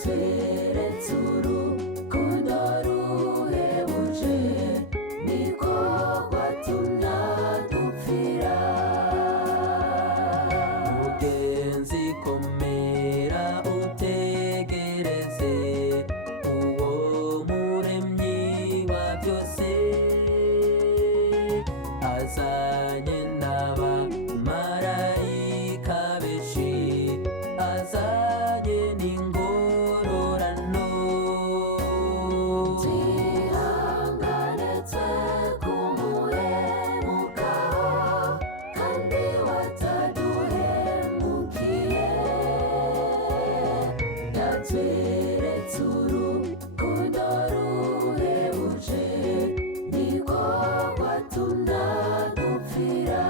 yatweretse urukundo ruhebuje, niko rwatumye adupfira. Mugenzi komera utegereze uwo muremyi wa byose, azanye n'abamarayika benshi, azanye n'ingororano. Twihangane twe kumuhemukaho, kandi wataduhemukiye. Yatweretse urukundo ruhebuje, niko rwatumye adupfira.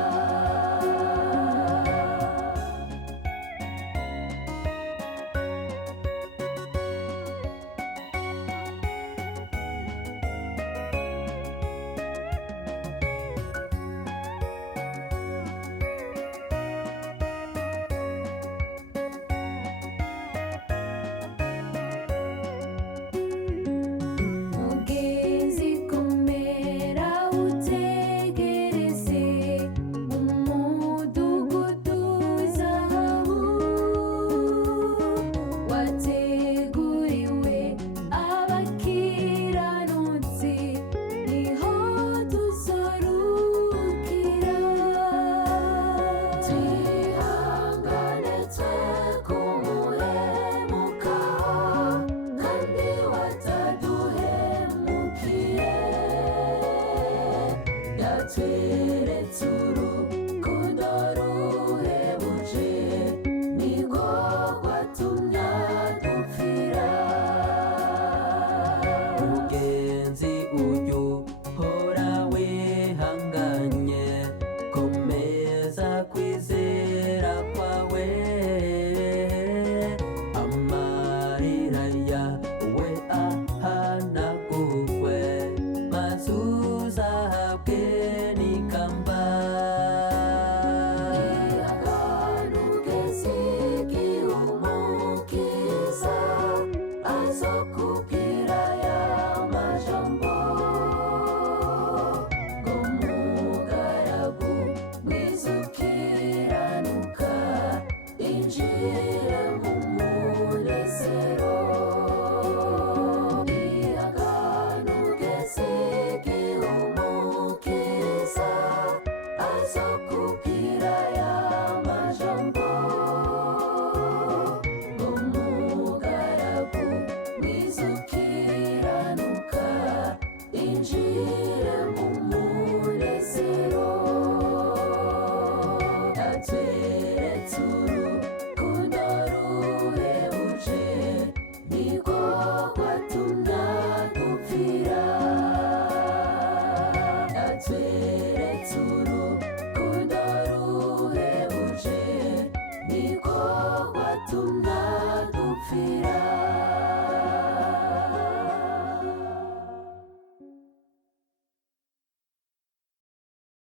Mugenzi komera utegereze umudugudu w'izahabu, wateguriwe abakiranutsi, niho tuzoruhukira. Twihangane twe kumuhemukaho, kandi wataduhemukiye. Yatweretse urukundo ruhebuje, niko rwatumye adupfira. Mugenzi ujya uhora wihanganye, komeza kwizera kwawe. Amarira yawe ahanagurwe, maze uzahabwe n'ikamba. Ihangane ugeze igihe umukiza azokubwira aya majambo, ngo mugaragu mwiza ukiranuka, injire mu munezero. Ihangane ugeze igihe umukiza azokubwira aya majambo, ngo mugaragu mwiza ukiranuka, injire mu munezero. Yatweretse